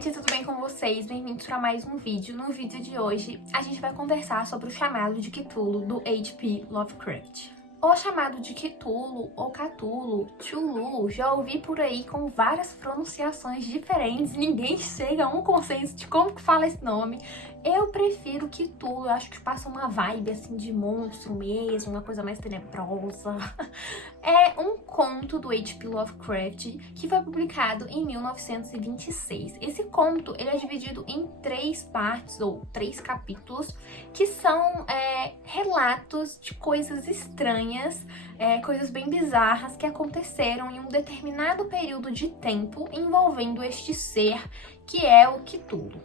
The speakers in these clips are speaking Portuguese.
gente, tudo bem com vocês? Bem-vindos para mais um vídeo. No vídeo de hoje, a gente vai conversar sobre o chamado de Cthulhu do H.P. Lovecraft. O chamado de Cthulhu, ou Cthulhu, Chulu, já ouvi por aí com várias pronunciações diferentes, ninguém chega a um consenso de como que fala esse nome. Eu prefiro Cthulhu, eu acho que passa uma vibe assim de monstro mesmo, uma coisa mais tenebrosa. É um conto do H.P. Lovecraft que foi publicado em 1926. Esse conto ele é dividido em 3 partes, ou 3 capítulos, que são relatos de coisas estranhas, coisas bem bizarras que aconteceram em um determinado período de tempo envolvendo este ser que é o Cthulhu.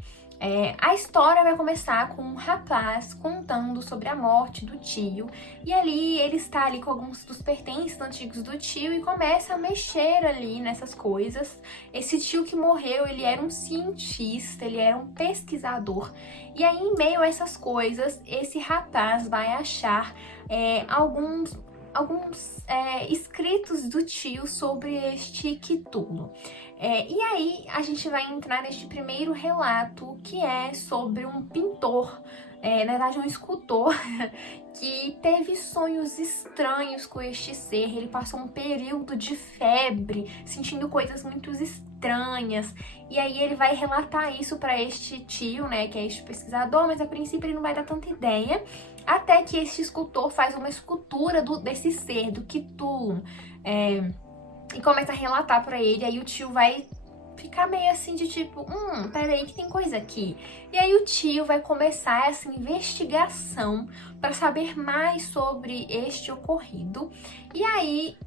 A história vai começar com um rapaz contando sobre a morte do tio, e ali ele está ali com alguns dos pertences antigos do tio e começa a mexer ali nessas coisas. Esse tio que morreu, ele era um cientista, ele era um pesquisador, e aí em meio a essas coisas, esse rapaz vai achar alguns escritos do tio sobre este Cthulhu. E aí a gente vai entrar neste primeiro relato, que é sobre um pintor, na verdade um escultor, que teve sonhos estranhos com este ser. Ele passou um período de febre, sentindo coisas muito estranhas, e aí ele vai relatar isso para este tio, né, que é este pesquisador, mas a princípio ele não vai dar tanta ideia, até que este escultor faz uma escultura desse ser, do Cthulhu, e começa a relatar pra ele. Aí o tio vai ficar meio assim de tipo, peraí que tem coisa aqui. E aí o tio vai começar essa investigação para saber mais sobre este ocorrido. E aí,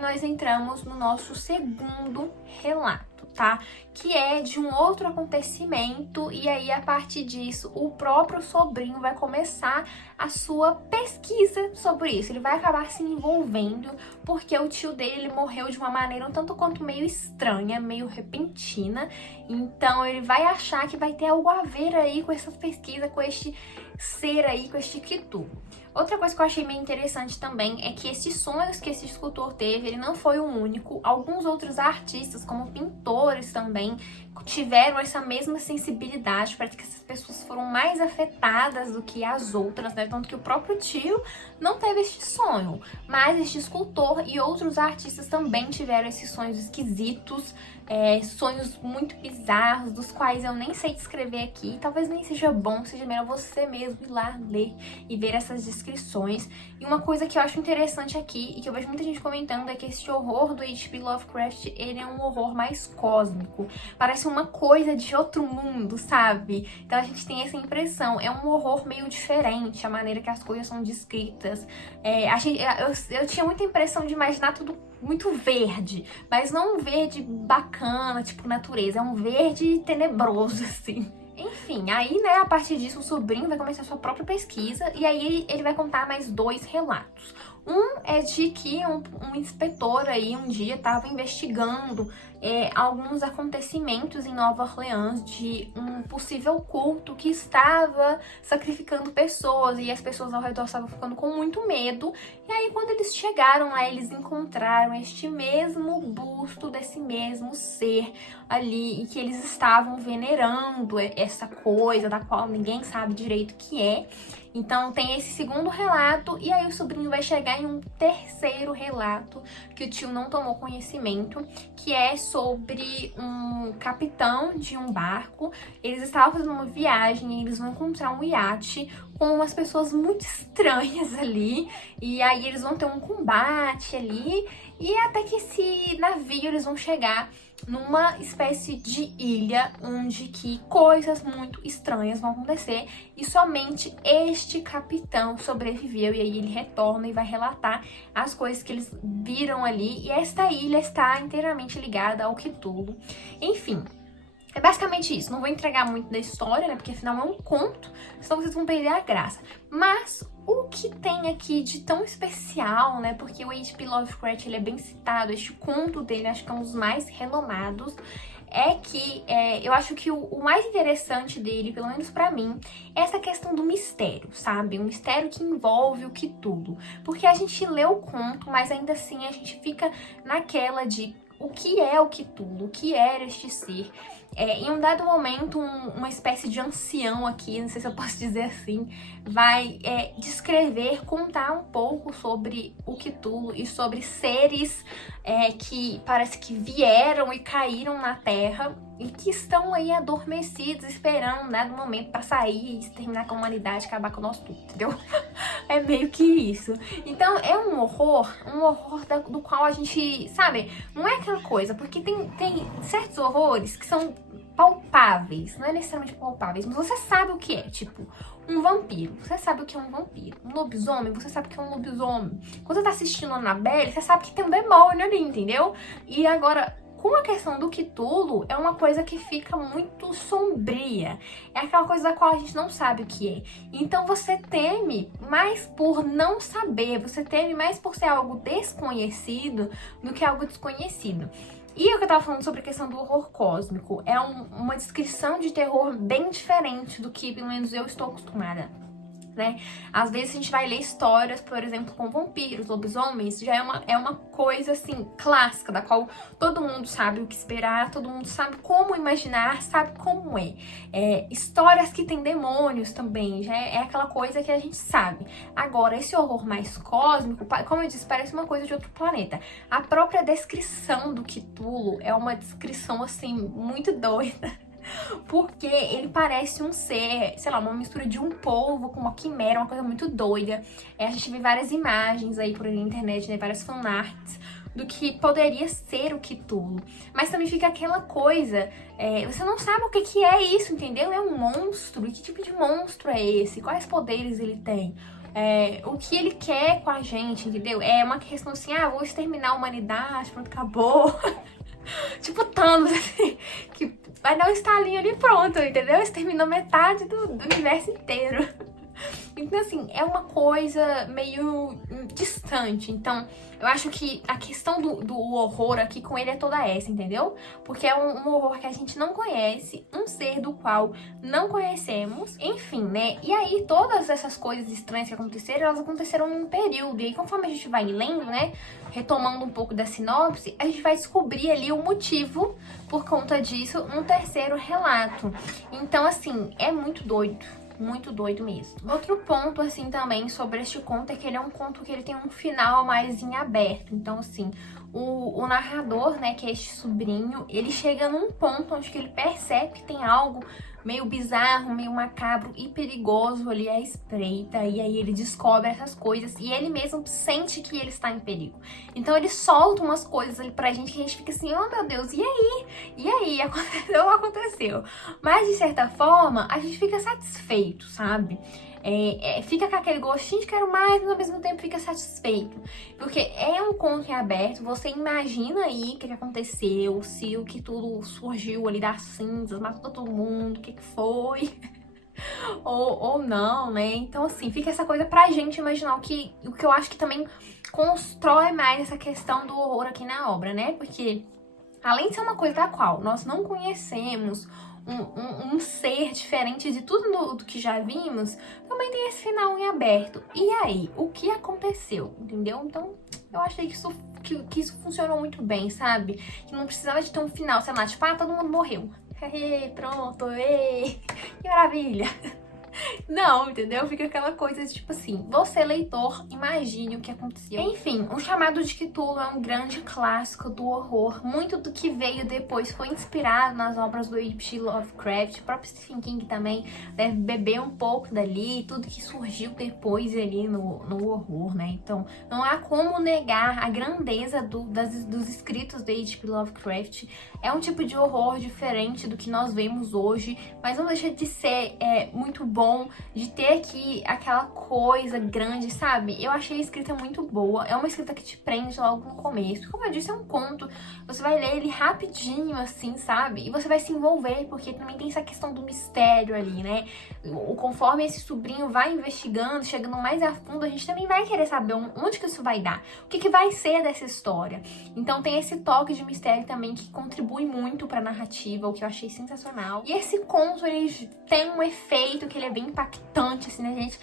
nós entramos no nosso segundo relato, tá? Que é de um outro acontecimento, e aí a partir disso o próprio sobrinho vai começar a sua pesquisa sobre isso. Ele vai acabar se envolvendo porque o tio dele ele morreu de uma maneira um tanto quanto meio estranha, meio repentina. Então ele vai achar que vai ter algo a ver aí com essa pesquisa, com este ser aí, com este Cthulhu. Outra coisa que eu achei meio interessante também é que esses sonhos que esse escultor teve, ele não foi o único. Alguns outros artistas, como pintores também, tiveram essa mesma sensibilidade. Parece que essas pessoas foram mais afetadas do que as outras, né? Tanto que o próprio tio não teve este sonho, mas este escultor e outros artistas também tiveram esses sonhos esquisitos, sonhos muito bizarros, dos quais eu nem sei descrever aqui. Talvez nem seja bom, seja melhor você mesmo ir lá ler e ver essas descrições. E uma coisa que eu acho interessante aqui, e que eu vejo muita gente comentando, é que esse horror do H.P. Lovecraft, ele é um horror mais cósmico. Parece uma coisa de outro mundo, sabe? Então a gente tem essa impressão. É um horror meio diferente, a maneira que as coisas são descritas. Eu tinha muita impressão de imaginar tudo muito verde, mas não um verde bacana, tipo natureza, é um verde tenebroso, assim. Enfim, aí, né, a partir disso, o sobrinho vai começar a sua própria pesquisa, e aí ele vai contar mais 2 relatos. Um é de que um inspetor aí um dia estava investigando alguns acontecimentos em Nova Orleans de um possível culto que estava sacrificando pessoas, e as pessoas ao redor estavam ficando com muito medo. E aí quando eles chegaram lá, eles encontraram este mesmo busto desse mesmo ser ali, e que eles estavam venerando essa coisa da qual ninguém sabe direito o que é. Então tem esse segundo relato, e aí o sobrinho vai chegar em um terceiro relato que o tio não tomou conhecimento, que é sobre um capitão de um barco. Eles estavam fazendo uma viagem e eles vão encontrar um iate com umas pessoas muito estranhas ali, e aí eles vão ter um combate ali, e até que esse navio eles vão chegar numa espécie de ilha onde que coisas muito estranhas vão acontecer, e somente este capitão sobreviveu. E aí ele retorna e vai relatar as coisas que eles viram ali, e esta ilha está inteiramente ligada ao Cthulhu. Enfim, é basicamente isso. Não vou entregar muito da história, né, porque afinal é um conto, senão vocês vão perder a graça. Mas o que tem aqui de tão especial, né, porque o H.P. Lovecraft ele é bem citado, este conto dele acho que é um dos mais renomados, é que eu acho que o mais interessante dele, pelo menos pra mim, é essa questão do mistério, sabe? Um mistério que envolve o Cthulhu. Porque a gente lê o conto, mas ainda assim a gente fica naquela de o que é o Cthulhu, o que era este ser. Em um dado momento, uma espécie de ancião aqui, não sei se eu posso dizer assim, vai descrever, contar um pouco sobre o Cthulhu e sobre seres que parece que vieram e caíram na Terra e que estão aí adormecidos, esperando um dado momento pra sair e exterminar com a humanidade, acabar com o nosso tudo, entendeu? É meio que isso. Então é um horror do qual a gente, sabe, não é aquela coisa, porque tem certos horrores que são palpáveis, não é necessariamente palpáveis, mas você sabe o que é, tipo, um vampiro, você sabe o que é um vampiro. Um lobisomem, você sabe o que é um lobisomem. Quando você tá assistindo Annabelle, você sabe que tem um demônio ali, entendeu? E agora, com a questão do Cthulhu, é uma coisa que fica muito sombria. É aquela coisa da qual a gente não sabe o que é. Então você teme mais por não saber, você teme mais por ser algo desconhecido do que algo desconhecido. E o que eu tava falando sobre a questão do horror cósmico é uma descrição de terror bem diferente do que, pelo menos, eu estou acostumada. Né? Às vezes a gente vai ler histórias, por exemplo, com vampiros, lobisomens, já é uma coisa assim, clássica, da qual todo mundo sabe o que esperar, todo mundo sabe como imaginar, sabe como é. Histórias que tem demônios também, já é aquela coisa que a gente sabe. Agora, esse horror mais cósmico, como eu disse, parece uma coisa de outro planeta. A própria descrição do Cthulhu é uma descrição assim, muito doida. Porque ele parece um ser, sei lá, uma mistura de um polvo com uma quimera, uma coisa muito doida. A gente vê várias imagens aí por aí na internet, né, várias fanarts do que poderia ser o Cthulhu. Mas também fica aquela coisa, você não sabe o que é isso, entendeu? É um monstro, e que tipo de monstro é esse? Quais poderes ele tem? O que ele quer com a gente, entendeu? É uma questão assim, vou exterminar a humanidade, pronto, acabou. Tipo Thanos, assim, que vai dar um estalinho ali e pronto, entendeu? Exterminou metade do universo inteiro. Então, assim, é uma coisa meio distante. Então, eu acho que a questão do horror aqui com ele é toda essa, entendeu? Porque é um horror que a gente não conhece, um ser do qual não conhecemos, enfim, né? E aí, todas essas coisas estranhas que aconteceram, elas aconteceram num período. E aí, conforme a gente vai lendo, né? Retomando um pouco da sinopse, a gente vai descobrir ali o motivo por conta disso no terceiro relato. Então, assim, é muito doido. Muito doido mesmo. Outro ponto, assim, também sobre este conto é que ele é um conto que ele tem um final mais em aberto. Então, assim, o narrador, né, que é este sobrinho, ele chega num ponto onde que ele percebe que tem algo meio bizarro, meio macabro e perigoso ali à espreita. E aí ele descobre essas coisas e ele mesmo sente que ele está em perigo. Então ele solta umas coisas ali pra gente que a gente fica assim, oh meu Deus, e aí? E aí? Aconteceu ou não aconteceu? Mas de certa forma, a gente fica satisfeito, sabe? Fica com aquele gostinho de quero mais, mas ao mesmo tempo fica satisfeito. Porque é um conto em aberto, você imagina aí o que aconteceu, se o que tudo surgiu ali das cinzas, matou todo mundo, o que foi, ou não, né? Então, assim, fica essa coisa pra gente imaginar o que eu acho que também constrói mais essa questão do horror aqui na obra, né? Porque, além de ser uma coisa da qual nós não conhecemos, um ser diferente de tudo do que já vimos, também tem esse final em aberto. E aí, o que aconteceu? Entendeu? Então, eu achei que isso funcionou muito bem, sabe? Que não precisava de ter um final, sei lá, tipo, todo mundo morreu. Pronto, que maravilha! Não, entendeu? Fica aquela coisa de, tipo assim, você, leitor, imagine o que aconteceu. Enfim, O Chamado de Cthulhu é um grande clássico do horror. Muito do que veio depois foi inspirado nas obras do H.P. Lovecraft. O próprio Stephen King também deve beber um pouco dali, tudo que surgiu depois ali no horror, né? Então, não há como negar a grandeza dos escritos do H.P. Lovecraft. É um tipo de horror diferente do que nós vemos hoje, mas não deixa de ser muito bom, de ter aqui aquela coisa grande, sabe? Eu achei a escrita muito boa, é uma escrita que te prende logo no começo. Como eu disse, é um conto, você vai ler ele rapidinho, assim, sabe? E você vai se envolver, porque também tem essa questão do mistério ali, né? Conforme esse sobrinho vai investigando, chegando mais a fundo, a gente também vai querer saber onde que isso vai dar, o que vai ser dessa história. Então tem esse toque de mistério também que contribui muito pra narrativa, o que eu achei sensacional. E esse conto, ele tem um efeito que ele é bem impactante, assim, né, gente?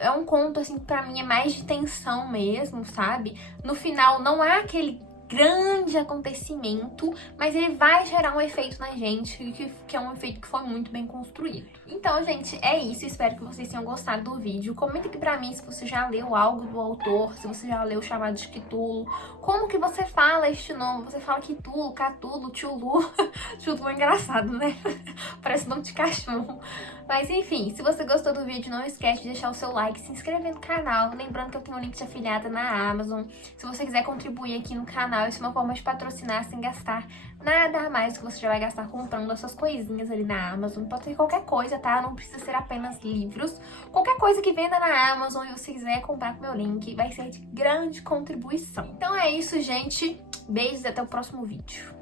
É um conto, assim, pra mim é mais de tensão mesmo, sabe? No final, não há aquele grande acontecimento, mas ele vai gerar um efeito na gente, que é um efeito que foi muito bem construído. Então, gente, é isso. Espero que vocês tenham gostado do vídeo. Comenta aqui pra mim se você já leu algo do autor, se você já leu o Chamado de Cthulhu, como que você fala este nome. Você fala Cthulhu, Cthulhu, Tchulu. Tchulu é engraçado, né? Parece nome de cachorro. Mas enfim, se você gostou do vídeo, não esquece de deixar o seu like, se inscrever no canal. Lembrando que eu tenho um link de afiliada na Amazon. Se você quiser contribuir aqui no canal, isso é uma forma de patrocinar sem gastar nada a mais do que você já vai gastar comprando essas coisinhas ali na Amazon. Pode ser qualquer coisa, tá? Não precisa ser apenas livros. Qualquer coisa que venda na Amazon e você quiser comprar com meu link, vai ser de grande contribuição. Então é isso, gente. Beijos e até o próximo vídeo.